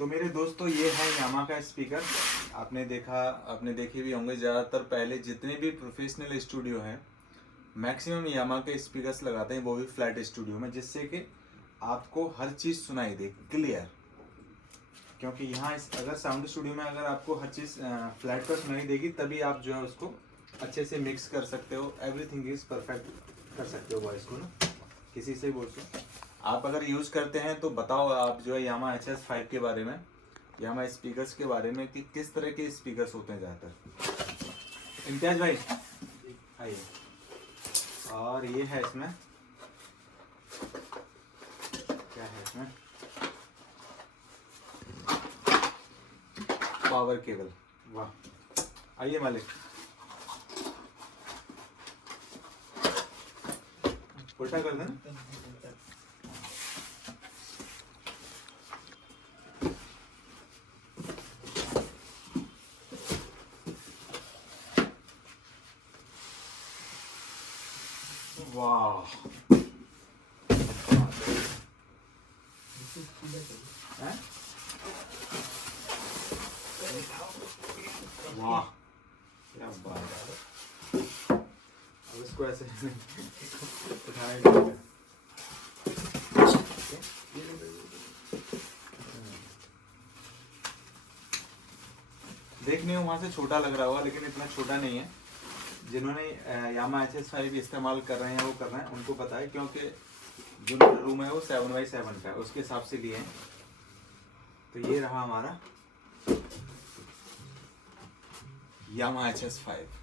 तो मेरे दोस्तों ये है यामा का स्पीकर। आपने देखे भी होंगे। ज़्यादातर पहले जितने भी प्रोफेशनल स्टूडियो हैं मैक्सिमम यामा के स्पीकर्स लगाते हैं, वो भी फ्लैट स्टूडियो में, जिससे कि आपको हर चीज़ सुनाई दे क्लियर। क्योंकि यहाँ अगर साउंड स्टूडियो में अगर आपको हर चीज़ फ्लैट पर सुनाई देगी तभी आप जो है उसको अच्छे से मिक्स कर सकते हो, एवरीथिंग इज़ परफेक्ट कर सकते हो वॉइस को ना। किसी से बोल सकते आप अगर यूज़ करते हैं तो बताओ आप जो है यामा HS5 के बारे में, यामा स्पीकर्स के बारे में कि किस तरह के स्पीकर्स होते हैं ज़्यादातर। इम्तियाज भाई आइए। और ये है इसमें क्या है, इसमें पावर केबल। वाह, आइए मालिक, उल्टा कर देना। वाह, वाह क्या बात है। अब इसको ऐसे उठाएंगे। देखने में वहाँ से छोटा लग रहा होगा लेकिन इतना छोटा नहीं है। जिन्होंने यामा HS5 इस्तेमाल कर रहे हैं वो कर रहे हैं, उनको पता है, क्योंकि जो मेरा रूम है वो 7x7 का है, उसके हिसाब से लिए हैं। तो ये रहा हमारा यामा HS5।